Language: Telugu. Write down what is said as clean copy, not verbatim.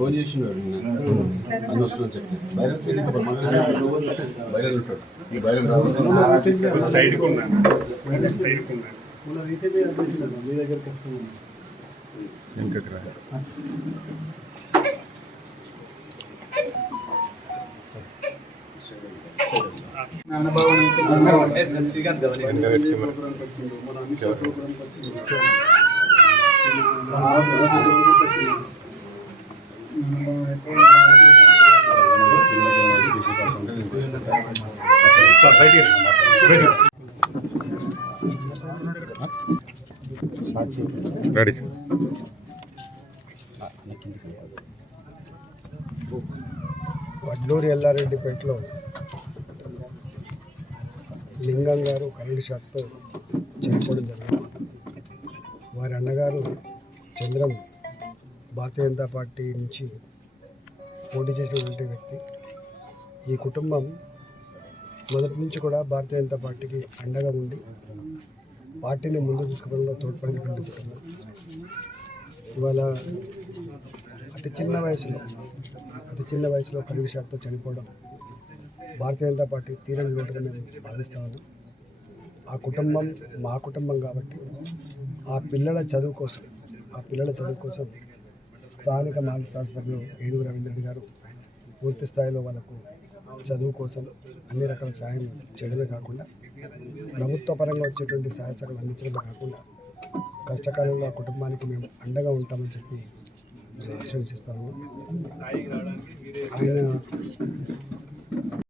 ఫోన్ చేసినాడు అనవసరం చెప్పి బయలు ఉంటాడు ఈ బయలు సైడ్కి ఉన్నాను మీ దగ్గరికి వస్తాను రెడీ సార్. వడ్లూరు ఎల్లారెడ్డిపేటలో లింగం గారు కరెంటు షాక్తో చనిపోవడం జరిగింది. వారి అన్నగారు చంద్రం భారతీయ జనతా పార్టీ నుంచి పోటీ చేసినటువంటి వ్యక్తి. ఈ కుటుంబం మొదటి నుంచి కూడా భారతీయ జనతా పార్టీకి అండగా ఉండి పార్టీని ముందుకు తీసుకుపోవడంలో తోడ్పడినటువంటి కుటుంబం. ఇవాళ అతి చిన్న వయసులో కరెంటు షాక్తో చనిపోవడం భారతీయ జనతా పార్టీ తీరని లోటుగా మేము భావిస్తా ఉన్నాం. ఆ కుటుంబం మా కుటుంబం కాబట్టి ఆ పిల్లల చదువు కోసం స్థానిక మాజీ శాసనసభ్యులు ఏనుగు రవీంద్రెడ్డి గారు పూర్తి స్థాయిలో వాళ్ళకు చదువు కోసం అన్ని రకాల సహాయం చేయడమే కాకుండా ప్రభుత్వ పరంగా వచ్చేటువంటి సహాయ సహకారాలు అందించడమే కాకుండా కష్టకాలంలో ఆ కుటుంబానికి మేము అండగా ఉంటామని చెప్పి ఆశీర్వదిస్తాము. ఆయన